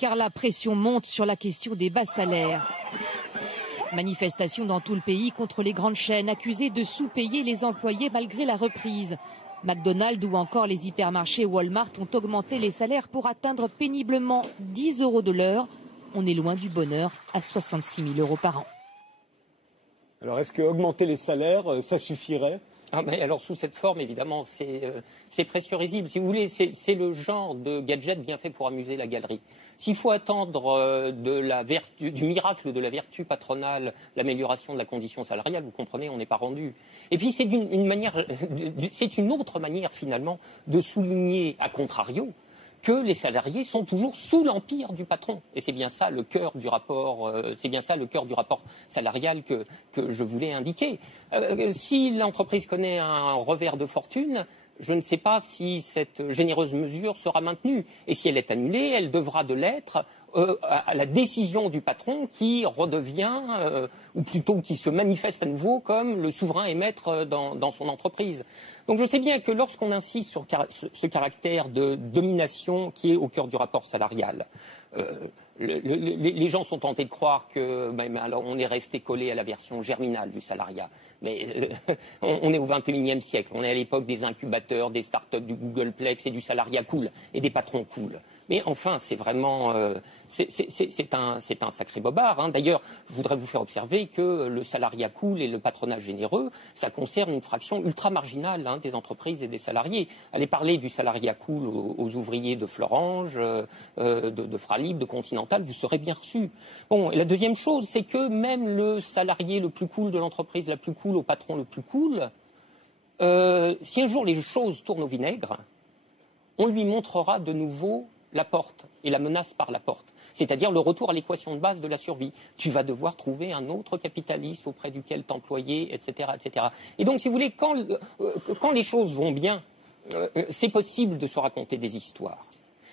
car la pression monte sur la question des bas salaires. Manifestation dans tout le pays contre les grandes chaînes accusées de sous-payer les employés malgré la reprise. McDonald's ou encore les hypermarchés Walmart ont augmenté les salaires pour atteindre péniblement 10 € de l'heure. On est loin du bonheur à 66 000 € par an. Alors est-ce qu'augmenter les salaires, ça suffirait ? Mais alors sous cette forme, évidemment, c'est presque risible. Si vous voulez, c'est le genre de gadget bien fait pour amuser la galerie. S'il faut attendre du miracle de la vertu patronale, l'amélioration de la condition salariale, vous comprenez, on n'est pas rendu. Et puis c'est une autre manière finalement de souligner, à contrario, que les salariés sont toujours sous l'empire du patron. Et c'est bien ça le cœur du rapport, salarial que je voulais indiquer. Si l'entreprise connaît un revers de fortune, je ne sais pas si cette généreuse mesure sera maintenue. Et si elle est annulée, elle devra de l'être à la décision du patron qui redevient, ou plutôt qui se manifeste à nouveau comme le souverain et maître dans son entreprise. Donc je sais bien que lorsqu'on insiste sur ce caractère de domination qui est au cœur du rapport salarial, les gens sont tentés de croire que alors on est resté collé à la version germinale du salariat. Mais on est au XXIe siècle, on est à l'époque des incubateurs, des start-up, du Googleplex et du salariat cool, et des patrons cool. Mais enfin, c'est vraiment c'est un sacré bobard. D'ailleurs, je voudrais vous faire observer que le salariat cool et le patronat généreux, ça concerne une fraction ultra marginale des entreprises et des salariés. Allez parler du salariat cool aux ouvriers de Florange, de Fralib, de Continental, vous serez bien reçus. Bon, et la deuxième chose, c'est que même le salarié le plus cool de l'entreprise la plus cool, au patron le plus cool, si un jour les choses tournent au vinaigre, on lui montrera de nouveau la porte et la menace par la porte, c'est-à-dire le retour à l'équation de base de la survie. Tu vas devoir trouver un autre capitaliste auprès duquel t'employer, etc., etc. Et donc, si vous voulez, quand les choses vont bien, c'est possible de se raconter des histoires.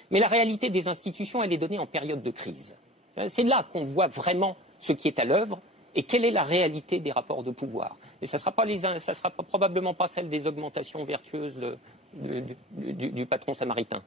Mais la réalité des institutions, elle est donnée en période de crise. C'est là qu'on voit vraiment ce qui est à l'œuvre et quelle est la réalité des rapports de pouvoir. Et ça sera probablement pas celle des augmentations vertueuses du patron samaritain.